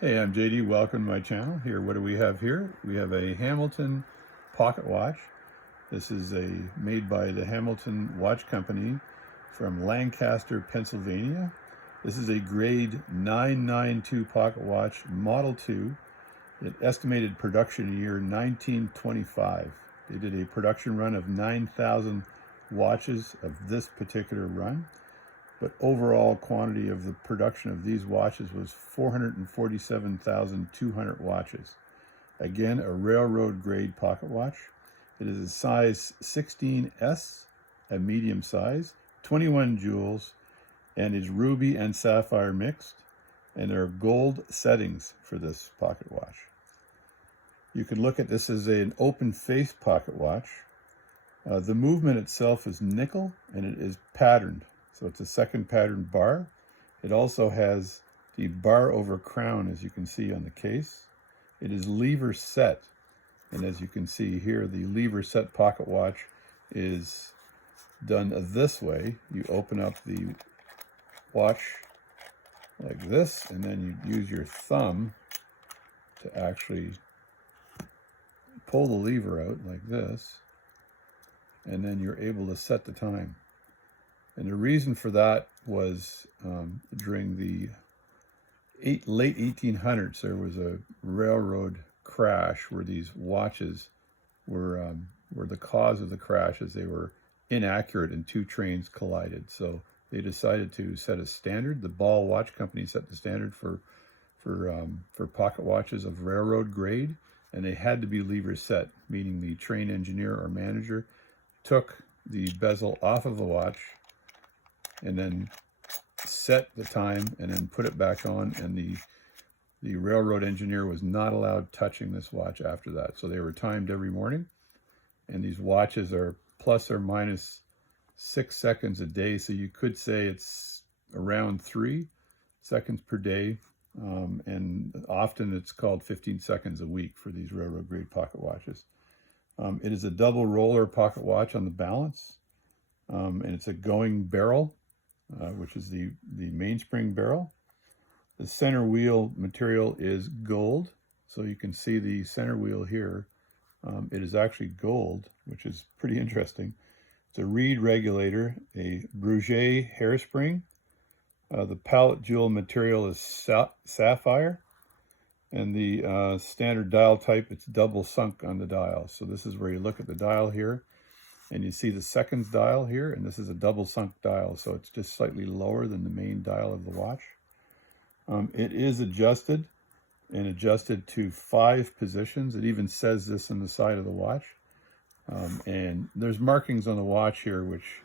Hey, I'm JD. Welcome to my channel. Here, what do we have here? We have a Hamilton pocket watch. This is made by the Hamilton Watch Company from Lancaster, Pennsylvania. This is a grade 992 pocket watch, Model 2. It estimated production year 1925. They did a production run of 9,000 watches of this particular run. But overall quantity of the production of these watches was 447,200 watches. Again, a railroad grade pocket watch. It is a size 16S, a medium size, 21 jewels, and is ruby and sapphire mixed. And there are gold settings for this pocket watch. You can look at this as an open face pocket watch. The movement itself is nickel and it is patterned. So it's a second pattern bar. It also has the bar over crown, as you can see on the case. It is lever set. And as you can see here, the lever set pocket watch is done this way. You open up the watch like this, and then you use your thumb to actually pull the lever out like this, and then you're able to set the time. And the reason for that was during the late 1800s, there was a railroad crash where these watches were the cause of the crash, as they were inaccurate and two trains collided. So they decided to set a standard. The Ball Watch Company set the standard for pocket watches of railroad grade, and they had to be lever set, meaning the train engineer or manager took the bezel off of the watch and then set the time and then put it back on, and the railroad engineer was not allowed touching this watch after that. So they were timed every morning, and these watches are plus or minus 6 seconds a day, so you could say it's around 3 seconds per day, and often it's called 15 seconds a week for these railroad grade pocket watches. It is a double roller pocket watch on the balance, and it's a going barrel, which is the mainspring barrel. The center wheel material is gold, so you can see the center wheel here. It is actually gold, which is pretty interesting. It's a reed regulator, a Breguet hairspring. The pallet jewel material is sapphire, and the standard dial type, it's double sunk on the dial. So this is where you look at the dial here, and you see the seconds dial here, and this is a double sunk dial, so it's just slightly lower than the main dial of the watch. It is adjusted to 5 positions. It even says this on the side of the watch. And there's markings on the watch here which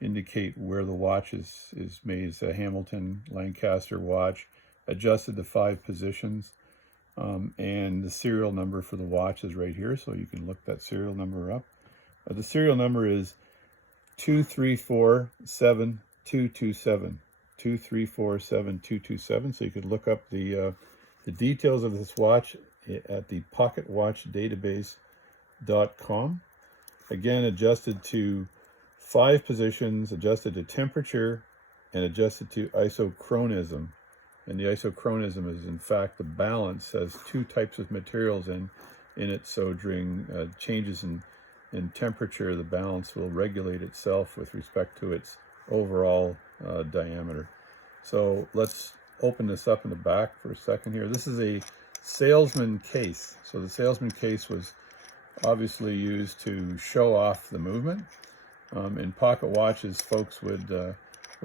indicate where the watch is made. It's a Hamilton Lancaster watch, adjusted to 5 positions. And the serial number for the watch is right here, so you can look that serial number up. The serial number is 2347227. 2347227. So you could look up the details of this watch at the pocketwatchdatabase.com. Again, adjusted to 5 positions, adjusted to temperature, and adjusted to isochronism. And the isochronism is, in fact, the balance has 2 types of materials in it. So during changes in temperature, the balance will regulate itself with respect to its overall diameter. So let's open this up in the back for a second here. This is a salesman case. So the salesman case was obviously used to show off the movement. In pocket watches, folks would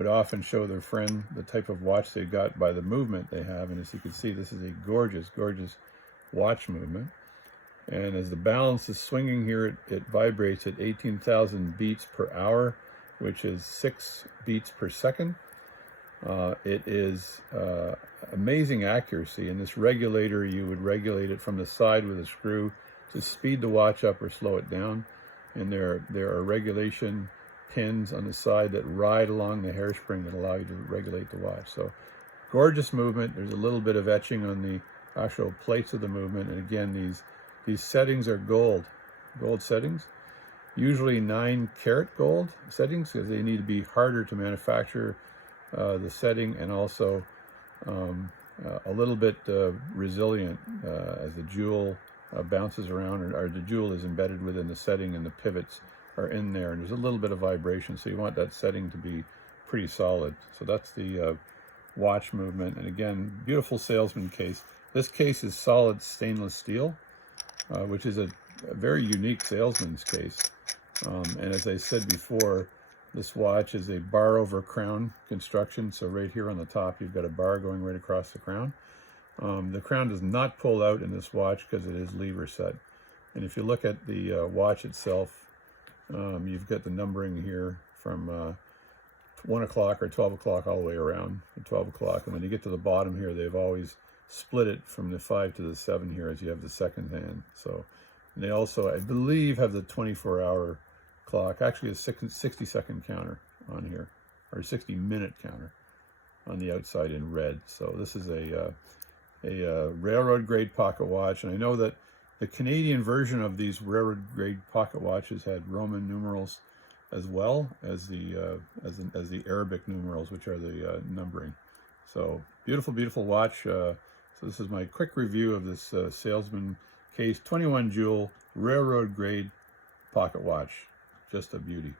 often show their friend the type of watch they got by the movement they have. And as you can see, this is a gorgeous, gorgeous watch movement. And as the balance is swinging here, it vibrates at 18,000 beats per hour, which is 6 beats per second. It is amazing accuracy. In this regulator, you would regulate it from the side with a screw to speed the watch up or slow it down. And there are regulation pins on the side that ride along the hairspring that allow you to regulate the watch. So gorgeous movement. There's a little bit of etching on the actual plates of the movement. And again, these settings are gold settings, usually 9 karat gold settings, because they need to be harder to manufacture the setting, and also a little bit resilient as the jewel bounces around, or the jewel is embedded within the setting and the pivots are in there, and there's a little bit of vibration, so you want that setting to be pretty solid. So that's the watch movement. And again, beautiful salesman case. This case is solid stainless steel, which is a very unique salesman's case. And as I said before, this watch is a bar over crown construction. So right here on the top, you've got a bar going right across the crown. The crown does not pull out in this watch because it is lever set. And if you look at the watch itself, you've got the numbering here from 1 o'clock or 12 o'clock all the way around to 12 o'clock. And when you get to the bottom here, they've always split it from the 5 to the 7 here as you have the second hand. So they also, I believe, have the 24-hour clock, actually a 60-second counter on here, or 60-minute counter on the outside in red. So this is a railroad grade pocket watch, and I know that the Canadian version of these railroad grade pocket watches had Roman numerals as well as the Arabic numerals, which are the numbering. So beautiful, beautiful watch. So this is my quick review of this Salesman Case 21 jewel railroad grade pocket watch. Just a beauty.